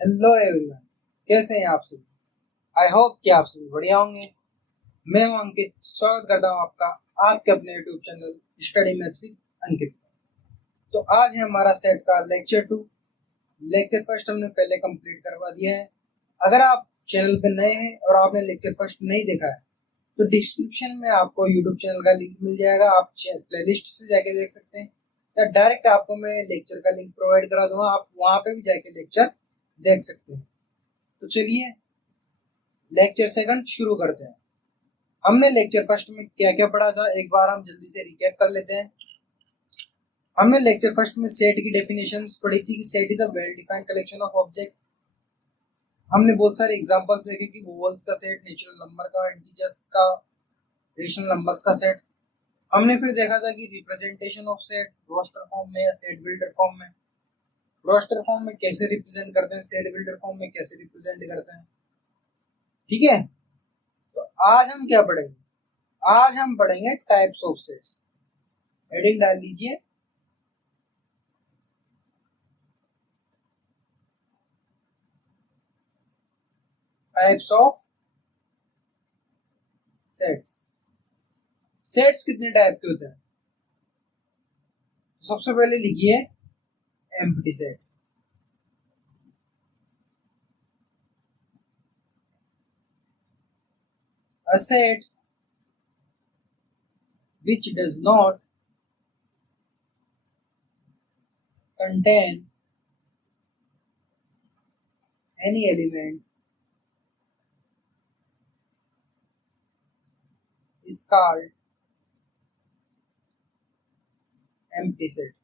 Hello everyone, कैसे हैं आप सभी। आई होप कि आप सभी बढ़िया होंगे। मैं हूं अंकित, स्वागत करता हूं आपका आपके अपने YouTube channel study maths with Ankit. तो आज है हमारा सेट का लेक्चर 2। लेक्चर फर्स्ट हमने पहले कंप्लीट करवा दिया है। अगर आप चैनल पे नए हैं और आपने लेक्चर फर्स्ट नहीं देखा है तो डिस्क्रिप्शन में आपको यूट्यूब चैनल का लिंक मिल जाएगा, आप प्लेलिस्ट से जाके देख सकते हैं, या डायरेक्ट आपको मैं लेक्चर का लिंक प्रोवाइड करा दूंगा, आप वहां पे भी जाके लेक्चर देख सकते हैं। तो चलिए लेक्चर सेकंड शुरू करते हैं। हमने लेक्चर फर्स्ट में क्या क्या पढ़ा था एक बार हम जल्दी से रिकैप कर लेते हैं। हमने लेक्चर फर्स्ट में सेट की डेफिनेशंस पढ़ी थी कि set is a well defined collection of object. हमने बहुत सारे एग्जांपल्स देखे कि वोवल्स का सेट, नेचुरल नंबर का, इंटीजर्स का, रेशनल नंबर्स का सेट। हमने फिर देखा था कि representation of set roster form में या सेट बिल्डर फॉर्म में। रोस्टर फॉर्म में कैसे रिप्रेजेंट करते हैं, सेट बिल्डर फॉर्म में कैसे रिप्रेजेंट करते हैं। ठीक है, तो आज हम क्या पढ़ेंगे, आज हम पढ़ेंगे टाइप्स ऑफ सेट्स। हेडिंग डाल लीजिए टाइप्स ऑफ सेट्स। सेट्स कितने टाइप के होते हैं, तो सबसे पहले लिखिए empty set. A set which does not contain any element is called empty set।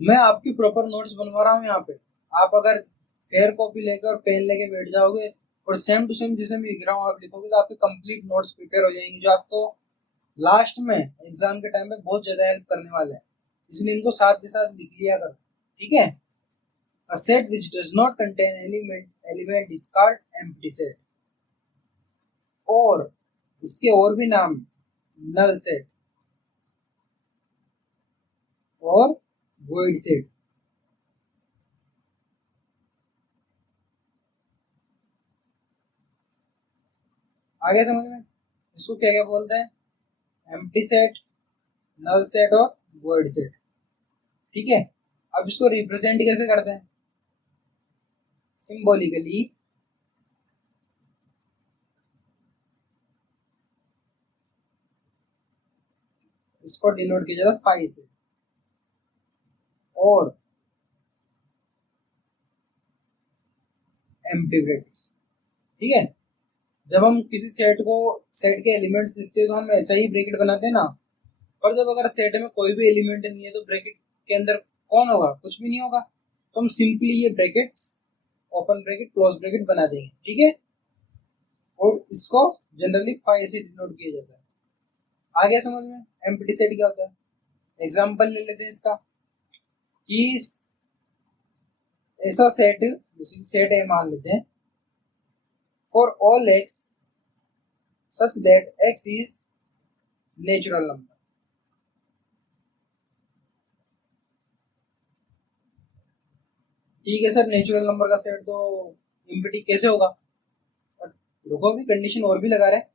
मैं आपकी प्रॉपर नोट्स बनवा रहा हूँ यहाँ पे। आप अगर फेयर कॉपी लेकर और पेन लेके बैठ जाओगे और सेम टू सेम जैसे मैं लिख रहा हूँ आप लिखोगे तो आपके कंप्लीट नोट्स प्रिपेयर हो जाएंगी, जो आपको लास्ट में एग्जाम के टाइम में बहुत ज्यादा हेल्प करने वाले हैं। इसलिए इनको साथ के साथ लिख लिया करो, ठीक है। A set which does not contain element is called empty set। और इसके और भी नाम, नल सेट और void सेट। आगे समझ में इसको क्या क्या बोलते हैं, एम्प्टी सेट, नल सेट और void सेट। ठीक है, अब इसको रिप्रेजेंट कैसे करते हैं, सिंबॉलिकली इसको डिनोट किया जाता है फाई से और एम्प्टी ब्रैकेट्स। ठीक है, जब हम किसी सेट को, सेट के एलिमेंट्स लिखते हैं तो हम ऐसा ही ब्रैकेट बनाते हैं ना। पर जब अगर सेट में कोई भी एलिमेंट नहीं है तो ब्रैकेट के अंदर कौन होगा, कुछ भी नहीं होगा। तो हम सिंपली ये brackets, open bracket close bracket बना देंगे, ठीक है। और इसको जनरली फाई से डिनोट किया जाता है। आगे समझ में एम्प्टी सेट क्या होता है, एग्जांपल ले लेते हैं इसका कि ऐसा सेट, सेट ए मान लेते हैं, for all x such that x is natural number. ठीक है सर, नेचुरल नंबर का सेट तो एम्प्टी कैसे होगा, रुको अभी कंडीशन और भी लगा रहे हैं।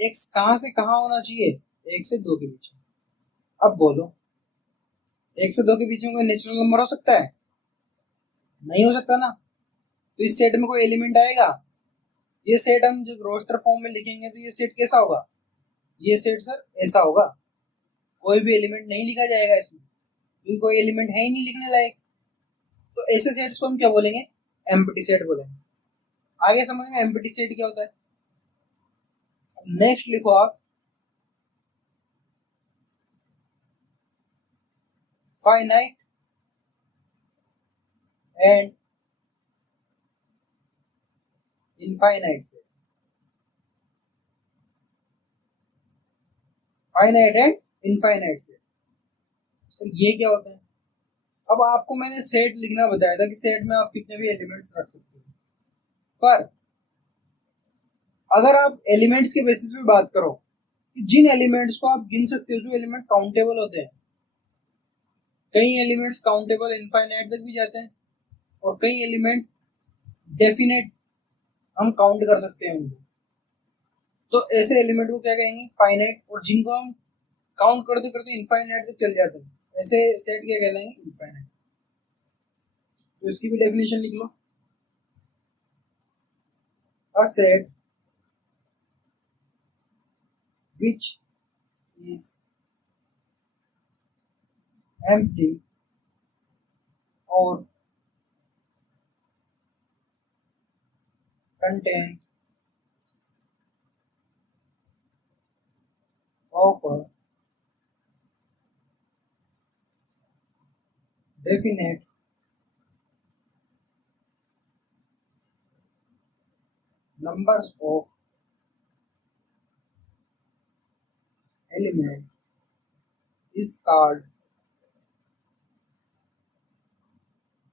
एक्स कहां से कहां होना चाहिए, एक से दो के बीच में। अब बोलो, एक से दो के बीच में कोई नेचुरल नंबर हो सकता है, नहीं हो सकता ना। तो इस सेट में कोई एलिमेंट आएगा, ये सेट हम जब रोस्टर फॉर्म में लिखेंगे तो ये सेट कैसा होगा, ये सेट सर ऐसा होगा, कोई भी एलिमेंट नहीं लिखा जाएगा इसमें क्योंकि कोई एलिमेंट है ही नहीं लिखने लायक। तो ऐसे सेट्स को हम क्या बोलेंगे, एम्प्टी सेट बोलेंगे। आगे समझ में एम्प्टी सेट क्या होता है। नेक्स्ट लिखो आप, finite and infinite set. Finite and infinite set, तो ये क्या होता है। अब आपको मैंने सेट लिखना बताया था कि सेट में आप कितने भी एलिमेंट्स रख सकते हो, पर अगर आप एलिमेंट्स के बेसिस पे बात करो कि जिन एलिमेंट्स को आप गिन सकते हो, जो एलिमेंट काउंटेबल होते हैं, कई एलिमेंट्स काउंटेबल इनफाइनाइट तक भी जाते हैं और कई एलिमेंट डेफिनेट हम काउंट कर सकते हैं उनको। तो ऐसे एलिमेंट को क्या कहेंगे? फाइनाइट। और जिनको हम काउंट करते करते इनफाइनाइट तक चल जाते हैं, ऐसे सेट क्या कहलाएंगे? इनफाइनाइट। तो इसकी भी डेफिनेशन लिख लो। A set which is empty or contain of a definite numbers of element is called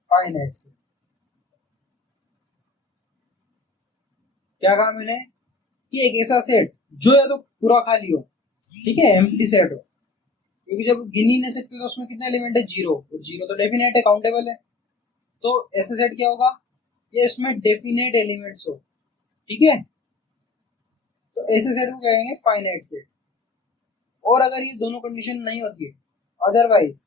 finite set। क्या कहा मैंने? कि एक ऐसा सेट जो या तो पूरा खाली हो, ठीक है, एम्प्टी सेट हो, क्योंकि जब गिन ही नहीं सकते तो उसमें कितने एलिमेंट है? जीरो। और जीरो तो डेफिनेट है, काउंटेबल है। तो ऐसा सेट क्या होगा? ये इसमें डेफिनेट एलिमेंट्स हो, ठीक है। तो ऐसे सेट को कहेंगे फाइनाइट सेट। और अगर ये दोनों कंडीशन नहीं होती है, otherwise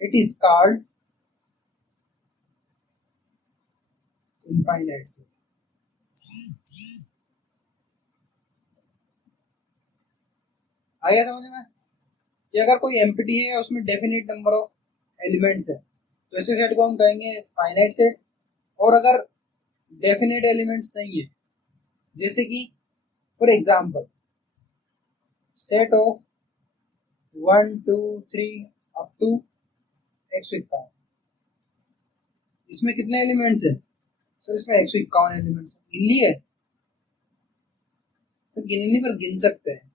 it is called infinite set. आ गया समझ में? कि अगर कोई एम्प्टी है उसमें डेफिनेट नंबर ऑफ एलिमेंट्स है तो ऐसे सेट को हम कहेंगे फाइनाइट सेट। और अगर डेफिनेट एलिमेंट्स नहीं है, जैसे कि for example set of 1 2 3 up to 151, इसमें कितने एलिमेंट्स है? सर इसमें 151 एलिमेंट्स। गिन लिए? तो गिनने पर गिन सकते हैं,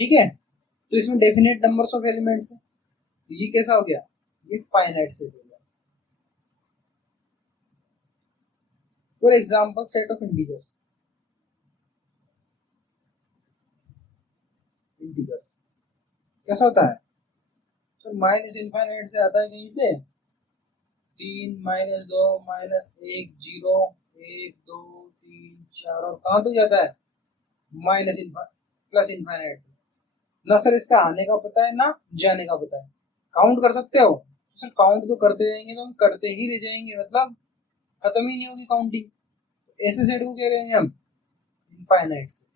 ठीक है। तो इसमें डेफिनेट नंबर्स ऑफ एलिमेंट्स है, तो ये कैसा हो गया? ये फाइनाइट सेट हो गया। For example set of integers. Integers कैसा होता है? सर माइनस इनफाइनाइट से आता है कहीं से? 3 -2 -1 0 1 2 3 4 और कहाँ तक जाता है? Minus plus infinite. ना सर इसका आने का पता है ना जाने का पता है। काउंट कर सकते हो? तो सर काउंट तो करते रहेंगे तो हम करते ही रह जाएंगे, मतलब खत्म ही नहीं होगी काउंटिंग। ऐसे सेट को क्या कहेंगे हम? Infinite set.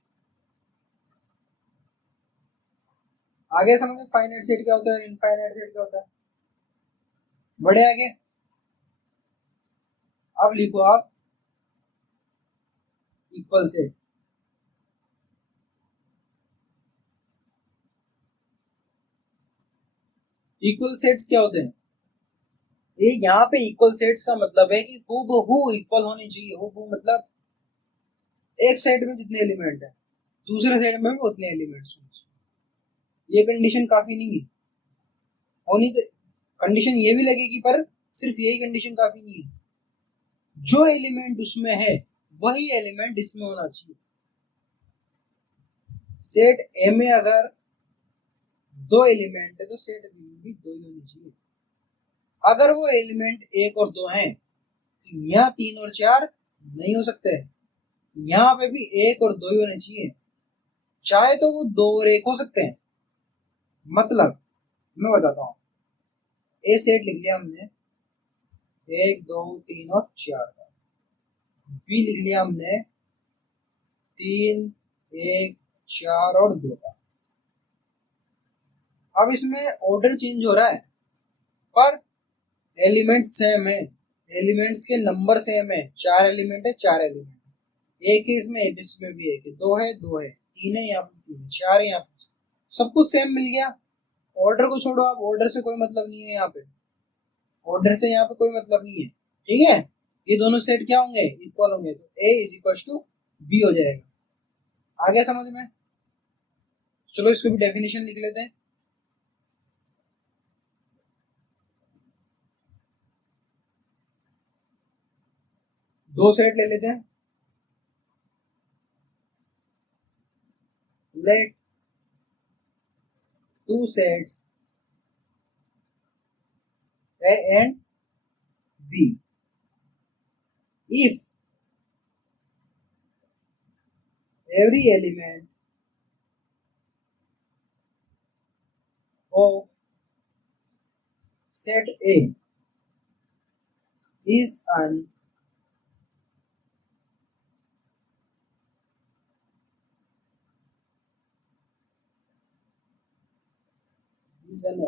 आगे समझे फाइनाइट सेट क्या होता है, इनफाइनाइट सेट क्या होता है? बढ़े आगे। अब लिखो आप इक्वल सेट। इक्वल सेट्स क्या होते हैं? ये यहाँ पे इक्वल सेट्स का मतलब है कि हूबहू इक्वल होनी चाहिए। हूबहू मतलब एक सेट में जितने एलिमेंट है दूसरे सेट में भी उतने एलिमेंट्स होने चाहिए। ये कंडीशन काफी नहीं है, होनी तो कंडीशन ये भी लगेगी, पर सिर्फ यही कंडीशन काफी नहीं है। जो एलिमेंट उसमें है वही एलिमेंट इसमें होना चाहिए। सेट ए में अगर दो एलिमेंट है तो सेट बी में भी दो ही होनी चाहिए। अगर वो एलिमेंट एक और दो हैं, यहाँ 3 और 4 नहीं हो सकते, यहाँ पे भी एक और दो ही होने चाहिए। चाहे तो वो 2 और 1 हो सकते हैं। मतलब मैं बताता हूँ, ए सेट लिख लिया हमने 1 2 3 और 4 का। बी लिख लिया हमने 3 1 4 और 2 का। अब इसमें ऑर्डर चेंज हो रहा है पर एलिमेंट्स सेम है, एलिमेंट्स के नंबर सेम है। 4 एलिमेंट है, 4 एलिमेंट एक है इसमें भी एक है, 2 है 2 है, 3 है यहाँ पे 3 है, 4 है यहाँ पे, सब कुछ सेम मिल गया। ऑर्डर को छोड़ो, आप ऑर्डर से कोई मतलब नहीं है यहाँ पे, ऑर्डर से यहाँ पे कोई मतलब नहीं है, ठीक है। ये दोनों सेट क्या होंगे? इक्वल होंगे, तो ए इज इक्वल टू बी हो जाएगा। आ गया समझ में? चलो इसको भी डेफिनेशन लिख लेते हैं। दो सेट ले लेते हैं। Let two sets A and B. If every element of set A is an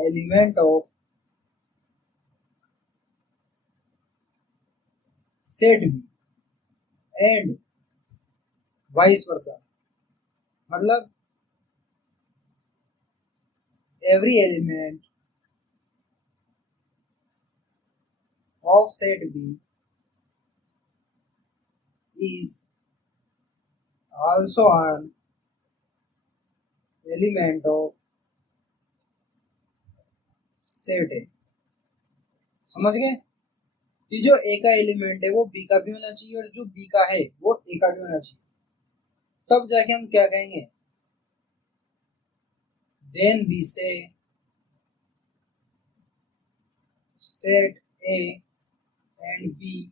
element of set B and vice versa. मतलब every element of set B is also an element of set A. समझ गए कि जो A का element है वो B का भी होना चाहिए और जो B का है वो A का भी होना चाहिए, तब जाके हम क्या कहेंगे, then we say set A and B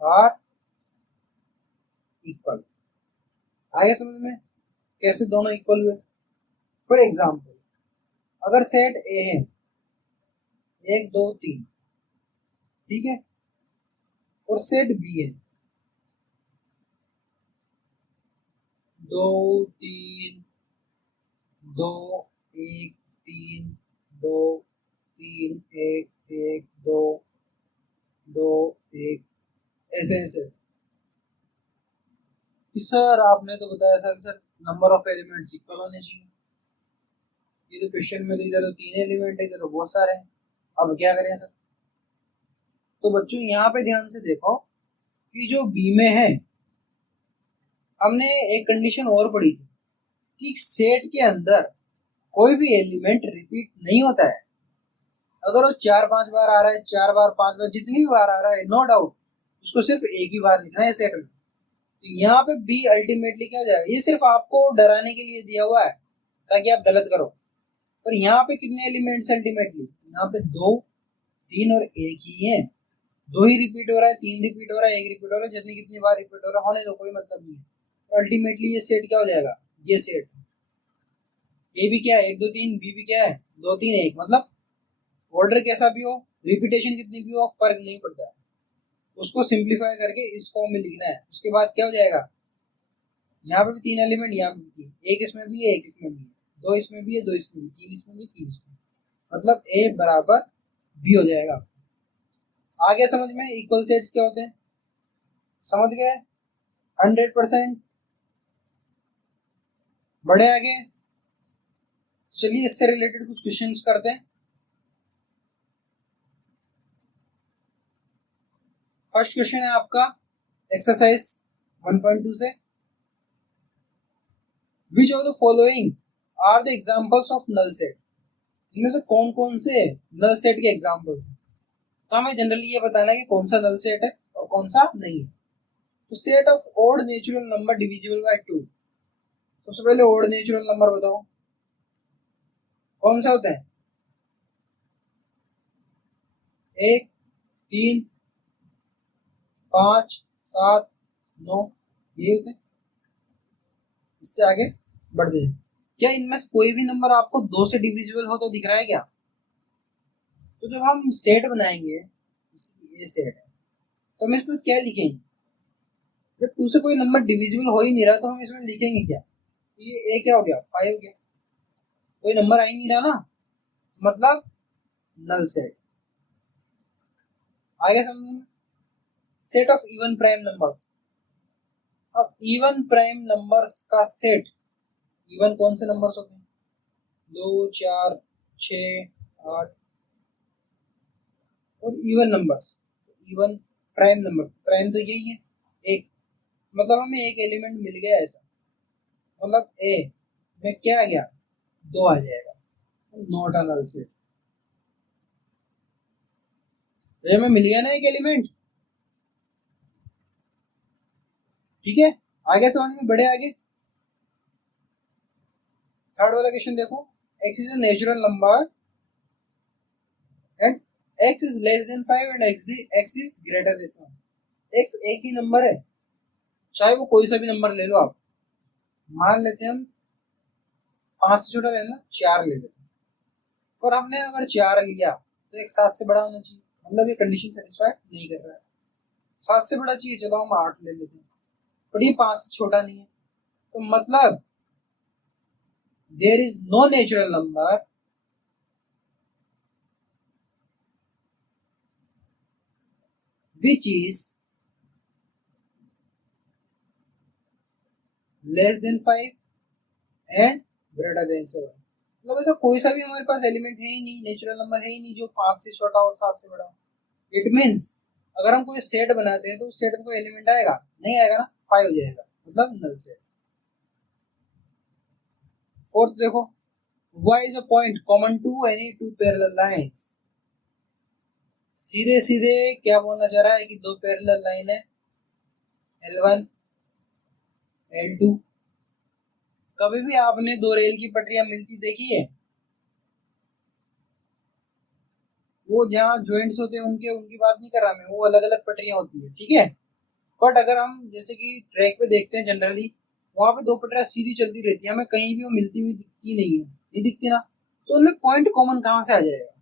are equal. आगे समझ में कैसे दोनों इक्वल हुए? फॉर एग्जाम्पल अगर सेट ए है 1 2 3, ठीक है, और सेट बी है 2 3 2 1 3 2 3 1 1 2 2 1, ऐसे ऐसे। सर आपने तो बताया था कि sir number of elements equal होने चाहिए। ये तो क्वेश्चन में तो इधर तो 3 एलिमेंट है, इधर तो बहुत सारे हैं, अब क्या करें सर? तो बच्चों यहाँ पे ध्यान से देखो कि जो बी में है हमने एक कंडीशन और पढ़ी थी कि सेट के अंदर कोई भी एलिमेंट रिपीट नहीं होता है। अगर वो 4-5 बार आ रहा है, 4 बार 5 बार जितनी भी बार आ रहा है, नो डाउट उसको सिर्फ एक ही बार लिखना है सेट में। तो यहाँ पे बी अल्टीमेटली क्या हो जाएगा, ये सिर्फ आपको डराने के लिए दिया हुआ है ताकि आप गलत करो। पर यहाँ पे कितने एलिमेंट्स अल्टीमेटली, यहाँ पे 2 3 और 1 ही है। 2 ही रिपीट हो रहा है, 3 रिपीट हो रहा है, 1 रिपीट हो रहा है, जितनी कितनी बार रिपीट हो रहा है होने दो, कोई मतलब नहीं है। अल्टीमेटली ये सेट क्या हो जाएगा, ये सेट ए भी क्या है 1 2 3, बी भी क्या है 2 3 1, मतलब ऑर्डर कैसा भी हो, रिपीटेशन कितनी भी हो, फर्क नहीं पड़ता है। उसको सिंप्लीफाई करके इस फॉर्म में लिखना है। उसके बाद क्या हो जाएगा, यहाँ पे भी 3 एलिमेंट, यहाँ पे भी 3, एक इसमें भी है, एक इसमें भी है, 2 इसमें भी है, 2 इसमें भी, 3 इसमें भी, 3 इसमें, मतलब ए बराबर बी हो जाएगा। आगे समझ में इक्वल सेट्स क्या होते हैं, समझ गए 100%। बढ़े आगे, चलिए इससे रिलेटेड कुछ क्वेश्चंस करते हैं। फर्स्ट क्वेश्चन है आपका एक्सरसाइज 1.2 से, which of the following are the examples of null set. इनमें से कौन कौन से नल सेट के एग्जांपल्स हैं? तो हमें जनरली ये बताना है कि कौन सा नल सेट है और कौन सा नहीं है। तो set of odd natural number divisible by 2। सबसे पहले ओड नेचुरल नंबर बताओ कौन से होते हैं, 1 3 5 7 9, ये होते हैं। इससे आगे बढ़ते हैं, क्या इनमें से कोई भी नंबर आपको 2 से डिविजिबल हो तो दिख रहा है क्या? तो जब हम सेट बनाएंगे, ये सेट है, तो हम इसमें क्या लिखेंगे, जब 2 से कोई नंबर डिविजिबल हो ही नहीं रहा तो हम इसमें लिखेंगे क्या, ये ए क्या हो गया 5 हो गया, कोई नंबर आ ही नहीं रहा ना, मतलब नल सेट। आगे समझेंगे set of even prime numbers. अब इवन प्राइम नंबर्स का सेट, इवन कौन से नंबर्स होते हैं, 2 4 6 8, और even numbers, even prime number, prime तो यही है एक, मतलब हमें एक एलिमेंट मिल गया ऐसा, मतलब ए में क्या आ गया 2 आ जाएगा, नॉट अ नल सेट। तो हमें मिल गया ना एक एलिमेंट, ठीक है। आगे समझ में बढ़े आगे, थर्ड वाला क्वेश्चन देखो, x is a natural number and x is less than 5 and x is greater than 7। x एक ही नंबर है, चाहे वो कोई सा भी नंबर ले लो आप। मान लेते हैं हम 5 से छोटा लेना, 4 ले लेते हैं, और हमने अगर 4 लिया तो एक 7 से बड़ा होना चाहिए, मतलब ये कंडीशन सेटिस्फाई नहीं कर रहा है। 7 से बड़ा चाहिए, चलो हम 8 ले लेते हैं, पर ये 5 से छोटा नहीं है, तो मतलब there is no natural number which is less than 5 and greater than 7। मतलब ऐसा कोई सा भी हमारे पास एलिमेंट है ही नहीं, नेचुरल नंबर है ही नहीं जो 5 से छोटा और 7 से बड़ा हो। इट मींस अगर हम कोई सेट बनाते हैं तो उस सेट में कोई एलिमेंट आएगा नहीं, आएगा ना, 5 हो जाएगा, मतलब नल सेट। फोर्थ देखो, y is a point common to any two parallel lines। सीधे सीधे क्या बोलना चाह रहा है कि दो पैरेलल लाइन है L1 L2। कभी भी आपने दो रेल की पटरियां मिलती देखी है? वो जहाँ ज्वाइंट्स होते हैं उनके उनकी बात नहीं कर रहा मैं, वो अलग अलग पटरियां होती है, ठीक है। बट अगर हम जैसे कि ट्रैक पे देखते हैं जनरली, वहां पे दो पटरियां सीधी चलती रहती है, हमें कहीं भी वो मिलती हुई दिखती नहीं है, नहीं दिखती ना, तो उनमें पॉइंट कॉमन कहाँ से आ जाएगा?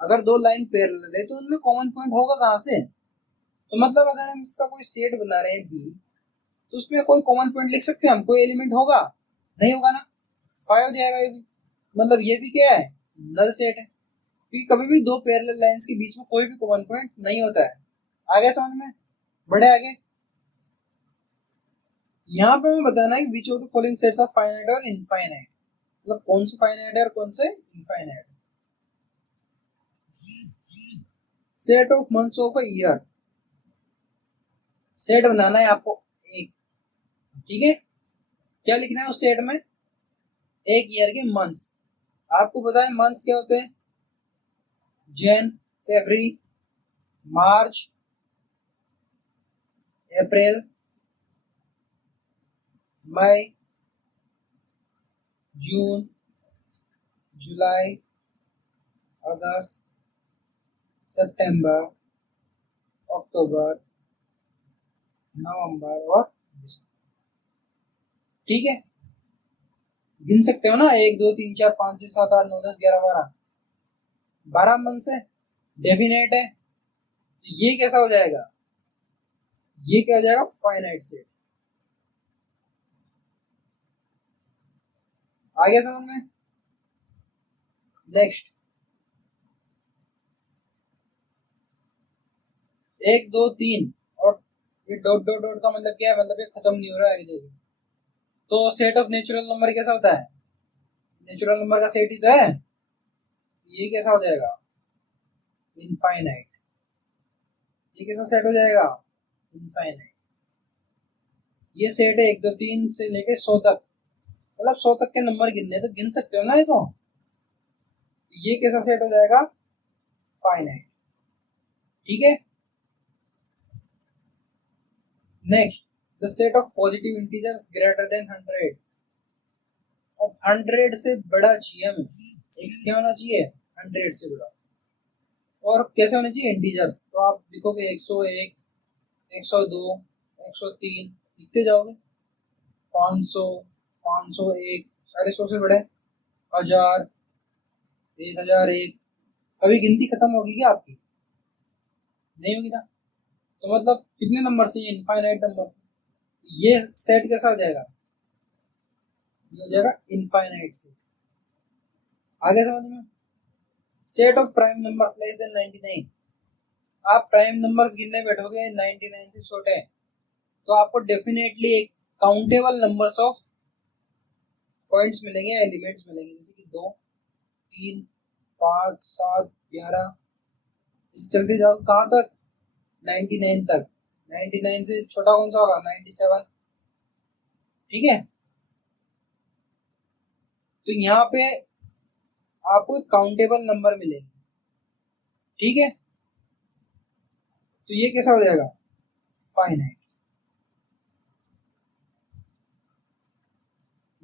अगर दो लाइन पैरेलल है तो उनमें कॉमन पॉइंट होगा कहाँ से? तो मतलब अगर हम इसका कोई सेट बना रहे हैं बी, तो उसमें कोई कॉमन पॉइंट लिख सकते हैं हम, कोई एलिमेंट होगा? नहीं होगा ना, 5 हो जाएगा ये भी। मतलब ये भी क्या है, नल सेट है, क्योंकि कभी भी दो पैरेलल लाइंस के बीच में कोई भी कॉमन पॉइंट नहीं होता है। आगे समझ में, बढ़े आगे। यहाँ पे हमें बताना है which of the following sets are finite और इनफाइनाइट, मतलब कौन से फाइनाइट है और कौन से infinite. Set of months of a year, set बनाना है आपको एक, ठीक है। क्या लिखना है उस सेट में? एक ईयर के मंथ्स। आपको पता है मंथ्स क्या होते हैं? जन, फरवरी, मार्च, अप्रैल, मई, जून, जुलाई, अगस्त, सितंबर, अक्टूबर, नवंबर और दिसंबर, ठीक है। गिन सकते हो ना, 1 2 3 4 5 6 7 8 9 10 11 12, 12 मंथ से डेफिनेट है। ये कैसा हो जाएगा? ये क्या हो जाएगा? Finite set. आ गया समझ में? नेक्स्ट, 1 2 3 और ये डॉट डॉट डॉट का मतलब क्या है? मतलब ये खत्म नहीं हो रहा है आगे जाके। तो सेट ऑफ नेचुरल नंबर कैसा होता है? नेचुरल नंबर का सेट ही तो है। ये कैसा हो जाएगा? इनफाइनाइट। ये कैसा सेट हो जाएगा? इनफाइनाइट। ये सेट है 1 2 3 से लेके 100 तक, मतलब 100 तक के नंबर गिनने तो गिन सकते हो ना ये तो। ये कैसा सेट हो जाएगा? फाइनाइट, ठीक है। Next, the set of positive integers greater than 100। अब 100 से बड़ा चाहिए हमें, एक्स क्या होना चाहिए? 100 से बड़ा। और कैसे होने चाहिए? इंटीजर्स। तो आप लिखोगे 101, 102, 103, लिखते जाओगे, 500, 501, सारे 100 से बड़े, 1000, 1001। कभी गिनती खत्म होगी क्या आपकी? नहीं होगी ना। तो मतलब कितने नंबर से? ये इनफाइनाइट नंबर से। ये सेट कैसा हो जाएगा? ये हो जाएगा इनफाइनाइट से। आगे समझ में। Set of prime numbers less than 99। आप प्राइम नंबर्स गिनने बैठोगे 99 से छोटे, तो आपको डेफिनेटली एक काउंटेबल नंबर्स ऑफ पॉइंट्स मिलेंगे, एलिमेंट्स मिलेंगे, जैसे कि 2 3 5 7 11, इस चलते जाओ कहाँ तक? 99 तक। 99 से छोटा कौन सा होगा? 97, ठीक है। तो यहाँ पे आपको काउंटेबल नंबर मिलेंगे, ठीक है। तो ये कैसा हो जाएगा? फाइनाइट।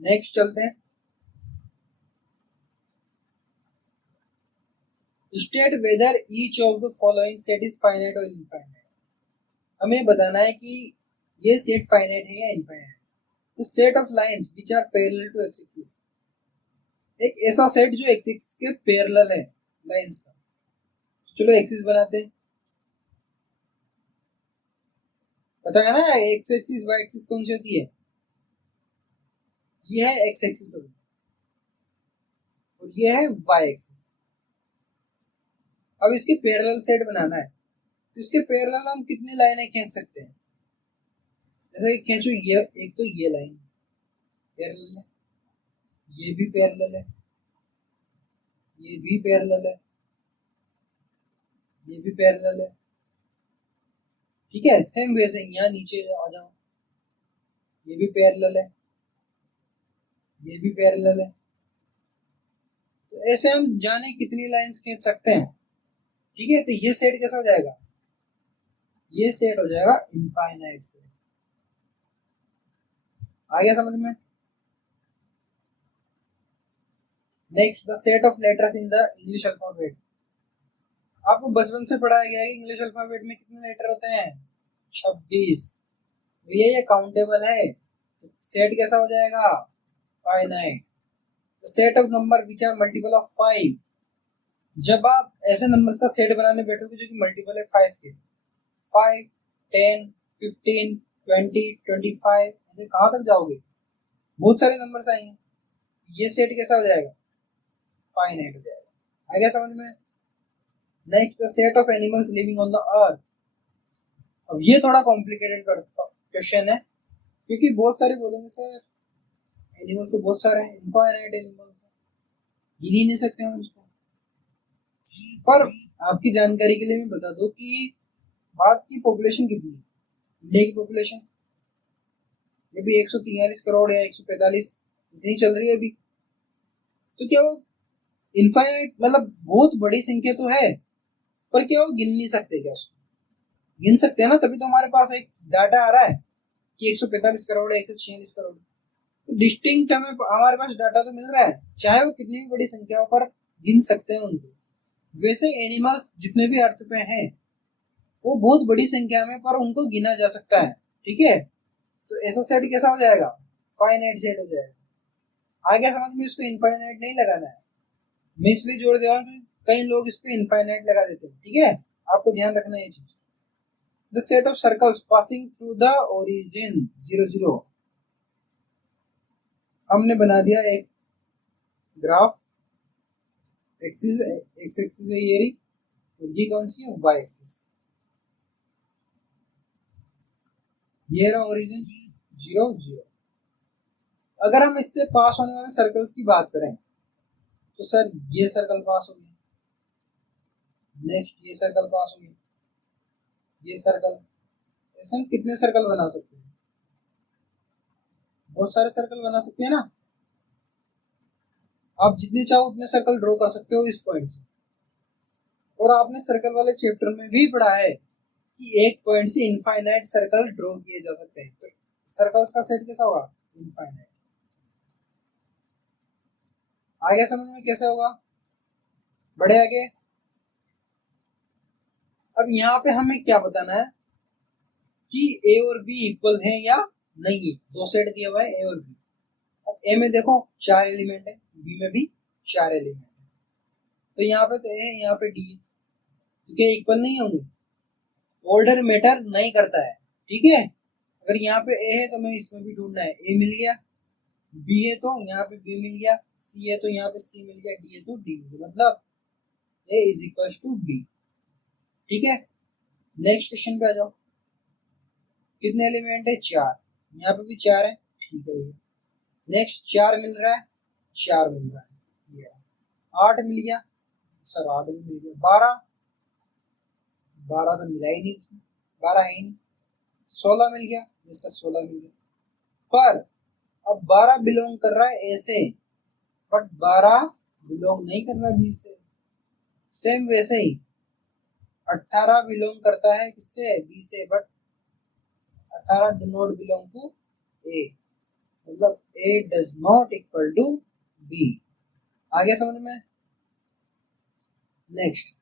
नेक्स्ट चलते हैं। State whether each of the following set is finite और इनफाइनाइट। हमें बताना है कि ये सेट फाइनाइट है या इनफाइनाइट। तो set of lines which are parallel to x axis, एक ऐसा सेट जो एक्स एक्सिस के पैरेलल है लाइंस का। चलो एक्सिस बनाते हैं, पता है ना एक्स एक्सिस वाई एक्सिस कौन सी होती है, ये है एक्स एक्सिस और ये है वाई एक्सिस। अब इसके पैरेलल सेट बनाना है, तो इसके पैरेलल हम कितनी लाइनें खींच सकते हैं। जैसे कि खींचो ये, एक तो ये लाइन पैरेलल है, ये भी पैरेलल है, ये भी पैरेलल है, ये भी पैरेलल है। ठीक है, सेम वैसे यहाँ नीचे आ जाओ, ये भी पैरेलल है, ये भी पैरेलल है। तो ऐसे हम जाने कितनी लाइंस खींच सकते हैं। ठीक है, तो ये सेट कैसा हो जाएगा, ये सेट हो जाएगा इनफाइनाइट सेट। आ गया समझ में। Next, the set of letters in the English alphabet. आपको बचपन से पढ़ाया गया है कि इंग्लिश अल्फाबेट में कितने लेटर होते हैं, 26। ये काउंटेबल है, तो सेट कैसा हो जाएगा, finite. Set of number which are multiple of 5। जब आप ऐसे नंबर्स का सेट बनाने बैठोगे जो कि मल्टीपल है 5 के, 5, 10, 15, 20, 25, ऐसे कहाँ तक जाओगे, बहुत सारे नंबर्स आएंगे। ये सेट कैसा हो जाएगा, फाइनाइट हो जाएगा। आ गया समझ में। Next, the set of animals living on the earth. अब ये थोड़ा कॉम्प्लिकेटेड क्वेश्चन है, क्योंकि बहुत सारे बोलेंगे सर एनिमल्स तो बहुत सारे हैं, इनफाइनाइट एनिमल्स गिन ही नहीं सकते हम इसको। पर आपकी जानकारी के लिए मैं बता दूं कि भारत की पॉपुलेशन कितनी है, इंडिया की पॉपुलेशन ये भी 143 करोड़ या 145 इतनी चल रही है अभी। तो क्या वो इनफाइनाइट, मतलब बहुत बड़ी संख्या तो है, पर क्या वो गिन नहीं सकते क्या, उसको गिन सकते हैं ना, तभी तो हमारे पास एक डाटा आ रहा है कि 145 करोड़ है, 146 करोड़। डिस्टिंक्ट हमें हमारे पास डाटा तो मिल रहा है, चाहे वो कितनी भी बड़ी संख्या पर गिन सकते हैं उनको। वैसे एनिमल्स जितने भी अर्थ पे हैं वो बहुत बड़ी संख्या में, पर उनको गिना जा सकता है। ठीक है, तो ऐसा सेट कैसा हो जाएगा, फाइनाइट सेट हो जाएगा। आगे समझ में, इसको इनफाइनाइट नहीं लगाना है, मैं इसलिए जोड़ दे रहा हूँ कि कई लोग इस पे इनफाइनाइट लगा देते हैं। ठीक है, आपको ध्यान रखना है ये चीज। The set of circles passing through the origin 0 0। हमने बना दिया एक ग्राफ, एक्सिस एक्स एक्सिस है ये रही, और ये कौन सी है, वाई एक्सिस। ये रहा ओरिजिन 0 0। अगर हम इससे पास होने वाले सर्कल्स की बात करें तो सर ये सर्कल पास हो गया, नेक्स्ट ये सर्कल पास हो गया, ये सर्कल। ऐसे हम कितने सर्कल बना सकते हैं, बहुत सारे सर्कल बना सकते हैं ना। आप जितने चाहो उतने सर्कल ड्रॉ कर सकते हो इस पॉइंट से। और आपने सर्कल वाले चैप्टर में भी पढ़ा है कि एक पॉइंट से इनफाइनाइट सर्कल ड्रॉ किए जा सकते हैं। तो सर्कल्स का सेट कैसा होगा, इनफाइनाइट। आगे समझ में कैसे होगा, बढ़े आगे। अब यहाँ पे हमें क्या बताना है कि ए और बी इक्वल है या नहीं है। जो सेट दिया हुआ है ए और बी, अब ए में देखो 4 एलिमेंट है, बी में भी 4 एलिमेंट है, तो यहाँ पे तो ए है, यहाँ पे डी है, तो क्या इक्वल नहीं होंगे। ऑर्डर मैटर नहीं करता है। ठीक है, अगर यहाँ पे ए है तो मैं इसमें भी ढूंढना है, ए मिल गया, बी है तो यहाँ पे बी मिल गया, सी है तो यहाँ पे सी मिल गया, डी है तो डी मिल गया, मतलब ए इज इक्वल टू बी। ठीक है, नेक्स्ट क्वेश्चन पे आ जाओ। कितने एलिमेंट है, 4, यहाँ पे भी 4 है। ठीक है भैया, नेक्स्ट 4 मिल रहा है, 4 मिल रहा है, 8 मिल गया सर, 8 भी मिल गया, 12, 12 तो मिला ही नहीं इसमें, 12 है ही नहीं, 16 मिल गया, जैसे 16 मिल गया। पर अब 12 बिलोंग कर रहा है ए से, बट 12 बिलोंग नहीं कर रहा बी से। सेम वैसे ही 18 बिलोंग करता है किससे, बी से, but 18 do not belong to A, मतलब A does not equal to B. आगे समझ में। नेक्स्ट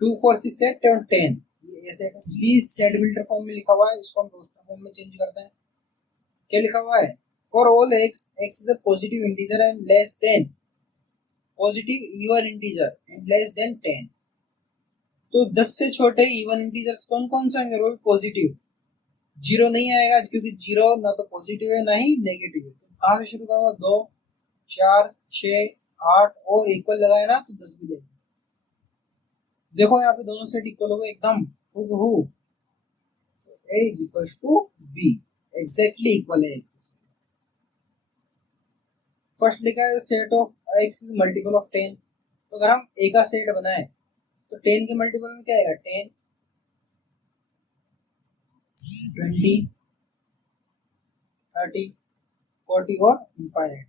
2 4 6 8 और 10 ये ए सेट है। बी सेट बिल्डर फॉर्म में लिखा हुआ है, इसको हम रोस्टर फॉर्म में चेंज करते हैं। क्या लिखा हुआ है? For all x x is a positive integer and less than positive even integer and less than 10। तो 10 से छोटे इवन इंटीजर्स कौन कौन से होंगे? वो पॉजिटिव। जीरो नहीं आएगा क्योंकि जीरो ना तो पॉजिटिव है ना ही नेगेटिव है। तो कहां से शुरू करूंगा? 2 4 6 8 और इक्वल लगाए ना तो 10 भी लेंगे। देखो यहाँ पे दोनों सेट इक्वल हो गए एकदम हूबहू। A is equals to B exactly equal है। फर्स्ट लिखा है set of x is multiple of 10। तो अगर हम A का सेट बनाए तो 10 के मल्टीपल में क्या आएगा? 10 20 30 40 और इनफाइनाइट।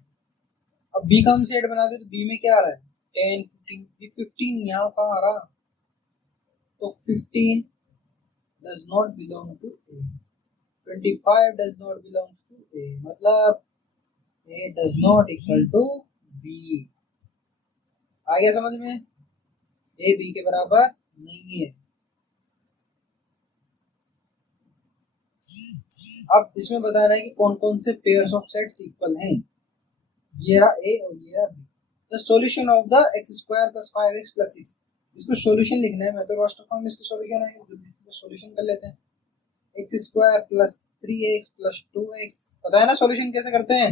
अब B का हम सेट बनाते तो B में क्या आ रहा है? 10 15 ये 15 यहाँ कहाँ आ रहा? तो 15 does not belong to A, 25 does not belongs to A, मतलब A does not equal to B। आ गया समझ में? A B के बराबर नहीं है। अब इसमें बताना है कि कौन कौन से पेयर्स ऑफ सेट्स इक्वल हैं। ये रहा A और ये रहा B। The solution of the x² + 5x + 6, इसको सॉल्यूशन लिखना है। मैं तो रोस्टर फॉर्म में इसका सॉल्यूशन आएगा, जल्दी से सॉल्यूशन कर लेते हैं। x² + 3x + 2x, पता है ना सॉल्यूशन कैसे करते हैं?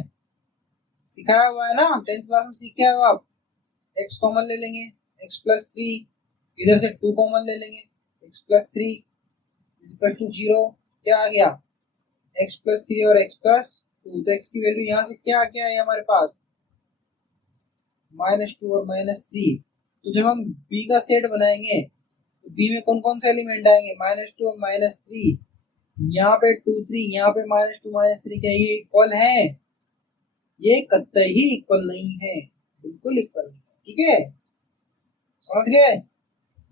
सिखाया हुआ है ना, 10th क्लास में सीख के आए हो आप। x कॉमन ले लेंगे, x + 3, इधर से 2 कॉमन ले लेंगे, x + 3 = 0। क्या आ गया? x + 3 और x + 2। तो x की वैल्यू यहाँ से क्या क्या है हमारे पास? -2 और -3। तो जब हम b का सेट बनाएंगे तो b में कौन कौन से एलिमेंट आएंगे? -2 और -3। यहाँ पे 2 3, यहाँ पे -2 -3, क्या ये इक्वल है? ये कतई ही इक्वल नहीं है, बिल्कुल इक्वल नहीं। ठीक है, समझ गए?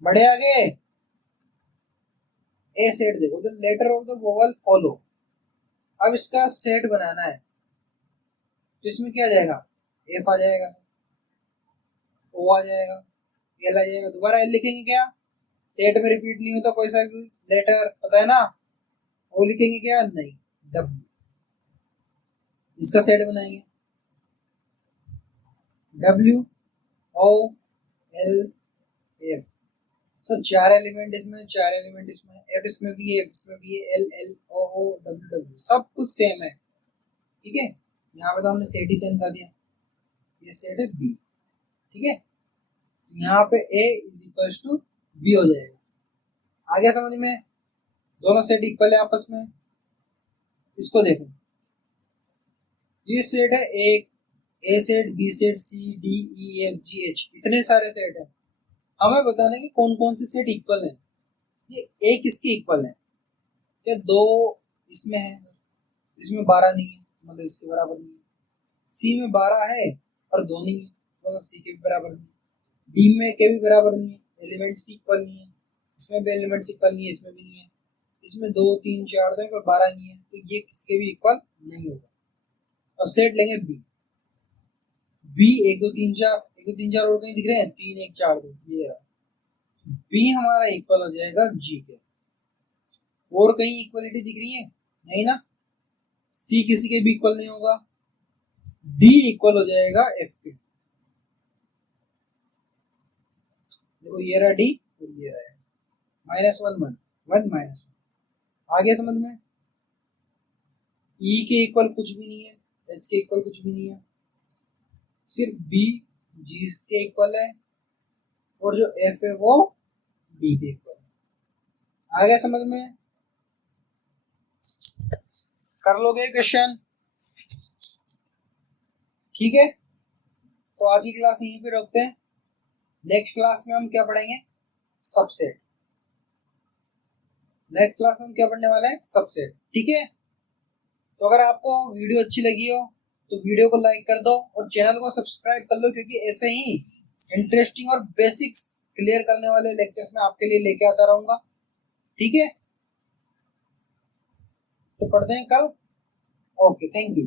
बढ़े आगे। ए सेट देखो, the letter of the vowel follow. अब इसका सेट बनाना है तो इसमें क्या आ जाएगा? एफ आ जाएगा, ओ आ जाएगा, एल आ जाएगा। दोबारा एल लिखेंगे क्या? सेट में रिपीट नहीं होता कोई सा भी लेटर, पता है ना। ओ लिखेंगे क्या? नहीं, डब्ल्यू। इसका सेट बनाएंगे डब्ल्यू ओ एल एफ। तो 4 एलिमेंट इसमें, 4 एलिमेंट इसमें, एफ इसमें भी है, एफ इसमें भी है, L L O O W W, सब कुछ सेम है। ठीक है, यहाँ पे तो हमने सेट ही सेम कर दिया। ये सेट है बी। ठीक है, यहाँ पे A = B हो जाएगा। आ गया समझ में? दोनों सेट इक्वल है आपस में। इसको देखो, ये सेट है एक A set, B set, C D E F G H, इतने सारे सेट है। हमें बताना है कि कौन कौन से सेट इक्वल है। ये A किसके इक्वल है? क्या 2 इसमें है, इसमें 12 नहीं है, मतलब इसके बराबर नहीं है। C में 12 है और 2 नहीं है, मतलब C के भी बराबर नहीं है। D में के भी बराबर नहीं है, एलिमेंट्स इक्वल नहीं है। इसमें भी एलिमेंट्स इक्वल नहीं है, इसमें भी नहीं है। इसमें 2 3 4 तो पर 12 नहीं है, तो ये किसके भी इक्वल नहीं होगा। अब सेट लेंगे बी। बी 1 2 3 4, 1 2 3 4 और कहीं दिख रहे हैं? 3 1 4 2, ये बी हमारा इक्वल हो जाएगा जी के। और कहीं इक्वलिटी दिख रही है? नहीं ना। सी किसी के भी इक्वल नहीं होगा। डी इक्वल हो जाएगा एफ के। देखो ये रहा डी और ये रहा एफ। -1 1 1 -1। आगे समझ में? ई के इक्वल कुछ भी नहीं है, एच के इक्वल कुछ भी नहीं है, सिर्फ बी जी के इक्वल है और जो एफ है वो डी के इक्वल है। आ गया समझ में? कर लोगे क्वेश्चन? ठीक है, तो आज की क्लास यहीं पे रोकते हैं। नेक्स्ट क्लास में हम क्या पढ़ेंगे? सबसेट। नेक्स्ट क्लास में हम क्या पढ़ने वाले हैं? सबसेट। ठीक है, तो अगर आपको वीडियो अच्छी लगी हो तो वीडियो को लाइक कर दो और चैनल को सब्सक्राइब कर लो, क्योंकि ऐसे ही इंटरेस्टिंग और बेसिक्स क्लियर करने वाले लेक्चर्स में आपके लिए लेके आता रहूंगा। ठीक है, तो पढ़ते हैं कल। Okay, thank you.